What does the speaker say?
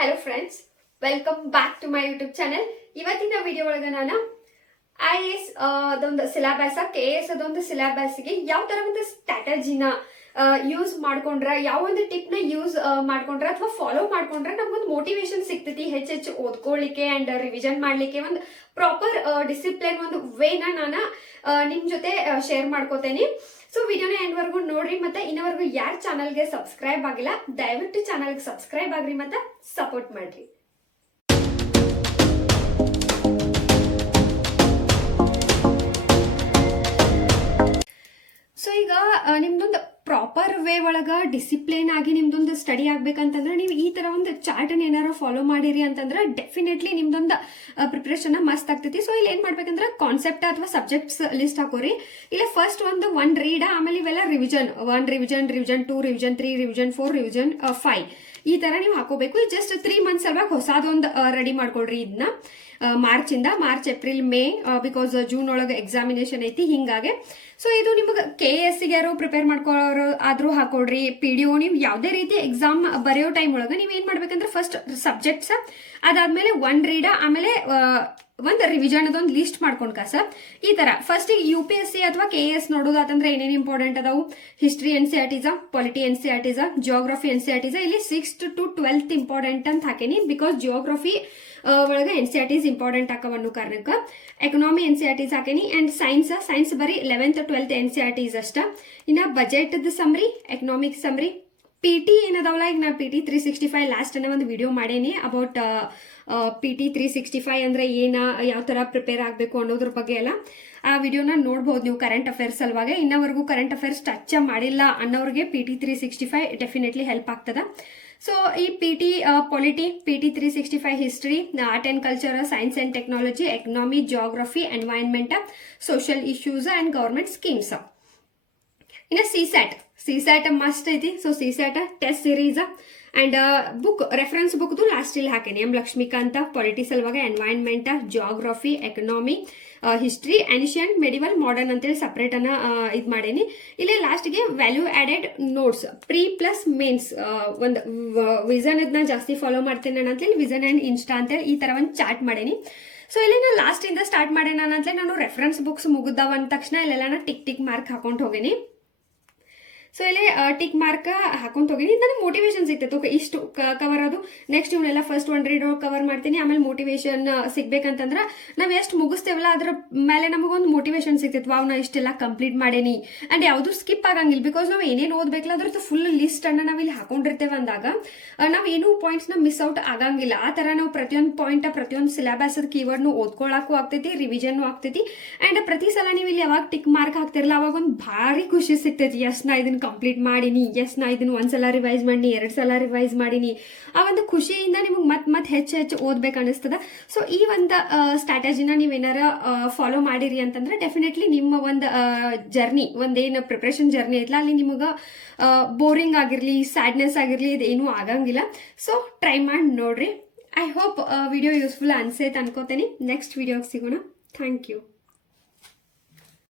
Hello friends, welcome back to my YouTube channel. ಇವತ್ತಿನ video ಒಳಗೆ ನಾನು IAS ಅದೊಂದು ಸಿಲೆಬಸ್, KS ಅದೊಂದು ಸಿಲೆಬಸ್ಗೆ ಯಾವ ತರ ಒಂದು ಸ್ಟ್ರಾಟಜಿನ ಯೂಸ್ ಮಾಡ್ಕೊಂಡ್ರೆ, ಯಾವ ಒಂದು ಟಿಪ್ ನ ಯೂಸ್ ಮಾಡ್ಕೊಂಡ್ರೆ ಅಥವಾ ಫಾಲೋ ಮಾಡ್ಕೊಂಡ್ರೆ ನಮ್ಗೊಂದು ಮೋಟಿವೇಶನ್ ಸಿಗ್ತೈತಿ ಹೆಚ್ಚೆಚ್ಚು ಓದ್ಕೊಳ್ಳಿಕ್ಕೆ ಅಂಡ್ ರಿವಿಷನ್ ಮಾಡ್ಲಿಕ್ಕೆ. ಒಂದು ಪ್ರಾಪರ್ ಡಿಸಿಪ್ಲಿನ್ ಒಂದು ವೇನ ನಾನು ನಿಮ್ ಜೊತೆ ಶೇರ್ ಮಾಡ್ಕೋತೇನೆ. ಸೊ ವಿಡಿಯೋನ ಎಂಡ್ವರೆಗೂ ನೋಡ್ರಿ. ಮತ್ತೆ ಇನ್ನವರೆಗೂ ಯಾರ ಚಾನಲ್ಗೆ ಸಬ್ಸ್ಕ್ರೈಬ್ ಆಗಿಲ್ಲ ದಯವಿಟ್ಟು ಚಾನಲ್ಗೆ ಸಬ್ಸ್ಕ್ರೈಬ್ ಆಗ್ರಿ ಮತ್ತೆ ಸಪೋರ್ಟ್ ಮಾಡ್ರಿ. ಸೊ ಈಗ ನಿಮ್ದೊಂದು ಪ್ರಾಪರ್ ವೇ ಒಳಗ ಡಿಸಿಪ್ಲಿನ್ ಆಗಿ ನಿಮ್ದೊಂದು ಸ್ಟಡಿ ಆಗ್ಬೇಕಂತಂದ್ರೆ ನೀವು ಈ ತರ ಒಂದು ಚಾರ್ಟ್ ಅನ್ನ ಏನಾರ ಫಾಲೋ ಮಾಡಿರಿ ಅಂತಂದ್ರೆ ಡೆಫಿನೆಟ್ಲಿ ನಿಮ್ದೊಂದು ಪ್ರಿಪರೇಷನ್ ಮಸ್ತ್ ಆಗ್ತೈತಿ. ಸೊ ಇಲ್ಲಿ ಏನ್ ಮಾಡ್ಬೇಕಂದ್ರೆ ಕಾನ್ಸೆಪ್ಟ್ ಅಥವಾ ಸಬ್ಜೆಕ್ಟ್ಸ್ ಲಿಸ್ಟ್ ಹಾಕೋರಿ. ಇಲ್ಲ ಫಸ್ಟ್ ಒನ್ ರೀಡ್, ಆಮೇಲೆ ಇವೆಲ್ಲ revision 1 revision 2 revision 3 revision 4 revision 5 ಈ ತರ ನೀವು ಹಾಕೋಬೇಕು. ಜಸ್ಟ್ 3 ಮಂತ್ಸ್ ಅಲ್ವಾ ಹೊಸದೊಂದು ರೆಡಿ ಮಾಡ್ಕೊಳ್ರಿ. ಇದನ್ನ March April May because June ಒಳಗೆ ಎಕ್ಸಾಮಿನೇಷನ್ ಐತಿ ಹಿಂಗಾಗಿ. ಸೊ ಇದು ನಿಮಗೆ KS ಗೆ ಯಾರೋ ಪ್ರಿಪೇರ್ ಮಾಡ್ಕೊಳ್ಳೋರು ಆದ್ರೂ ಹಾಕೊಡ್ರಿ. PDO ನೀವು ಯಾವುದೇ ರೀತಿ ಎಕ್ಸಾಮ್ ಬರೆಯೋ ಟೈಮ್ ಒಳಗೆ ನೀವ್ ಏನ್ ಮಾಡ್ಬೇಕಂದ್ರೆ ಫಸ್ಟ್ ಸಬ್ಜೆಕ್ಟ್ಸ್, ಅದಾದ್ಮೇಲೆ 1 ರೀಡ್, ಆಮೇಲೆ ಒಂದು ರಿವಿಷನ್ ಅದೊಂದು ಲಿಸ್ಟ್ ಮಾಡ್ಕೊಂಡ್ ಕಾಸ ಈ ತರ ಫಸ್ಟ್ UPSC ಅಥವಾ KS ನೋಡೋದಾತಂದ್ರೆ ಏನೇನು ಇಂಪಾರ್ಟೆಂಟ್ ಅದಾವು. History NCERTs, polity NCERTs, geography NCERTs. ಇಲ್ಲಿ 6th to 12th ಇಂಪಾರ್ಟೆಂಟ್ ಅಂತ ಹಾಕೇನಿ ಬಿಕಾಸ್ ಜಿಯೋಗ್ರಫಿ ಒಳಗೆ NCERTs ಇಂಪಾರ್ಟೆಂಟ್ ಹಾಕವನ್ನು ಕಾರಣಕ್ಕ. ಎಕನಾಮಿ NCERTs ಹಾಕೇನಿ ಅಂಡ್ ಸೈನ್ಸ್ ಬರೀ 11th 12th NCERTs ಅಷ್ಟ. ಇನ್ನ budget summary, economic summary, PT ಏನದಾವಲ್ಲ, ಈಗ ನಾ PT 365 ಲಾಸ್ಟ್ ಅನ್ನ ಒಂದು ವಿಡಿಯೋ ಮಾಡೇನಿ ಅಬೌಟ್ PT 365 ಅಂದ್ರೆ ಯಾವ ತರ ಪ್ರಿಪೇರ್ ಆಗ್ಬೇಕು ಅನ್ನೋದ್ರ ಬಗ್ಗೆ ಎಲ್ಲ. ಆ ವಿಡಿಯೋನ ನೋಡ್ಬೋದು ನೀವು ಕರೆಂಟ್ ಅಫೇರ್ಸ್ ಸಲುವಾಗಿ. ಇನ್ನವರೆಗೂ ಕರೆಂಟ್ ಅಫೇರ್ಸ್ ಟಚ್ ಮಾಡಿಲ್ಲ ಅನ್ನೋರಿಗೆ PT 365 ಡೆಫಿನೆಟ್ಲಿ ಹೆಲ್ಪ್ ಆಗ್ತದ. ಸೊ ಈ PT polity, PT 365 history, art and culture, science and technology, economy, geography, environment, social issues and government schemes. ಇನ್ನು CSAT ಮಸ್ಟ್ ಐತಿ. So CSAT test series and book reference ಬುಕ್ದು last ಇಲ್ಲಿ ಹಾಕೇನಿ. M Laxmikanth polity ಸಲುವಾಗಿ, environment, geography, economy, history, ancient, medieval, modern ಅಂತೇಳಿ separate ಅನ್ನ ಇದ್ ಮಾಡೇನಿ. ಇಲ್ಲಿ ಲಾಸ್ಟ್ಗೆ value added notes, pre plus mains ಒಂದು ವಿಷನ್ ಇದನ್ನ ಜಾಸ್ತಿ ಫಾಲೋ ಮಾಡ್ತೇನೆ ಅಂತೇಳಿ ವಿಷನ್ ಅಂಡ್ ಇನ್ಸ್ಟಾ ಅಂತೇಳಿ ಈ ತರ ಒಂದು ಚಾರ್ಟ್ ಮಾಡೇನಿ. ಸೊ ಇಲ್ಲಿ ನಾನು ಲಾಸ್ಟ್ ಇಂದ ಸ್ಟಾರ್ಟ್ ಮಾಡೇನ ಅಂತಲೇ ನಾನು ರೆಫರೆನ್ಸ್ ಬುಕ್ಸ್ ಮುಗಿದಾವ ಅಂದ ತಕ್ಷಣ ಇಲ್ಲೆಲ್ಲ ಟಿಕ್ ಮಾರ್ಕ್ ಹಾಕೊಂಡ್ ಹೋಗೇನಿ. ಸೊ ಇಲ್ಲಿ ಟಿಕ್ ಮಾರ್ಕ್ ಹಾಕೊಂಡ್ ಹೋಗಿನಿ. ನನಗೆ ಮೋಟಿವೇಶನ್ ಸಿಗ್ತೈತೆ. ಓಕೆ, ಇಷ್ಟು ಕವರ್ ಅದು. ನೆಕ್ಸ್ಟ್ ಇವನ್ನೆಲ್ಲ ಫಸ್ಟ್ 1 ರೀಡ್ ಕವರ್ ಮಾಡ್ತೀನಿ. ಆಮೇಲೆ ಮೋಟಿವೇಶನ್ ಸಿಗ್ಬೇಕಂತಂದ್ರ ನಾವ್ ಎಷ್ಟು ಮುಗಿಸ್ತೇವಲ್ಲ ಅದ್ರ ಮೇಲೆ ನಮಗೊಂದು ಮೋಟಿವೇಶನ್ ಸಿಗ್ತೈತೆ. ವಾವ್, ನಾ ಇಷ್ಟೆಲ್ಲ ಕಂಪ್ಲೀಟ್ ಮಾಡೇನಿ ಅಂಡ್ ಯಾವ್ದು ಸ್ಕಿಪ್ ಆಗಂಗಿಲ್ಲ. ಬಿಕಾಸ್ ನಾವು ಏನೇನು ಓದ್ಬೇಕಲ್ಲ ಅದ್ರದ್ದು ಫುಲ್ ಲಿಸ್ಟ್ ಅನ್ನ ನಾವ್ ಇಲ್ಲಿ ಹಾಕೊಂಡಿರ್ತೇವೆ ಅಂದಾಗ ನಾವ್ ಏನು ಪಾಯಿಂಟ್ಸ್ ನ ಮಿಸ್ ಔಟ್ ಆಗಂಗಿಲ್ಲ. ಆ ತರ ನಾವು ಪ್ರತಿಯೊಂದು ಪಾಯಿಂಟ್, ಪ್ರತಿಯೊಂದು ಸಿಲೆಬಸ್ ಕೀವರ್ಡ್ ಓದ್ಕೊಳಕ್ಕೂ ಆಗ್ತೈತಿ, ರಿವಿಷನ್ ಆಗ್ತೈತಿ. ಅಂಡ್ ಪ್ರತಿ ಸಲ ನೀವು ಇಲ್ಲಿ ಯಾವಾಗ ಟಿಕ್ ಮಾರ್ಕ್ ಹಾಕ್ತಿರಲ್ಲ ಅವಾಗ ಒಂದು ಭಾರಿ ಖುಷಿ ಸಿಗ್ತೈತಿ. ಎಸ್, ನಾ ಇದನ್ನ ಕಂಪ್ಲೀಟ್ ಮಾಡೀನಿ, ಎಸ್ ನಾ ಇದನ್ನ 1 ಸಲ ರಿವೈಸ್ ಮಾಡೀನಿ, 2 ಸಲ ರಿವೈಸ್ ಮಾಡೀನಿ. ಆ ಒಂದು ಖುಷಿಯಿಂದ ನಿಮಗೆ ಮತ್ ಹೆಚ್ಚು ಓದ್ಬೇಕು ಅನಿಸ್ತದ. ಸೊ ಈ ಒಂದು ಸ್ಟ್ರಾಟಜಿನ ನೀವೇನಾರ ಫಾಲೋ ಮಾಡಿರಿ ಅಂತಂದ್ರೆ ಡೆಫಿನೆಟ್ಲಿ ನಿಮ್ಮ ಒಂದು ಜರ್ನಿ, ಒಂದೇನು ಪ್ರಿಪರೇಷನ್ ಜರ್ನಿ ಐತ್ಲ ಅಲ್ಲಿ ನಿಮಗ ಬೋರಿಂಗ್ ಆಗಿರ್ಲಿ, ಸ್ಯಾಡ್ನೆಸ್ ಆಗಿರ್ಲಿ, ಇದೇನು ಆಗಂಗಿಲ್ಲ. ಸೊ ಟ್ರೈ ಮಾಡಿ ನೋಡ್ರಿ. ಐ ಹೋಪ್ ವಿಡಿಯೋ ಯೂಸ್ಫುಲ್ ಅನ್ಸೈತೆ ಅನ್ಕೋತೇನೆ. ನೆಕ್ಸ್ಟ್ ವಿಡಿಯೋಗೆ ಸಿಗೋಣ. Thank you.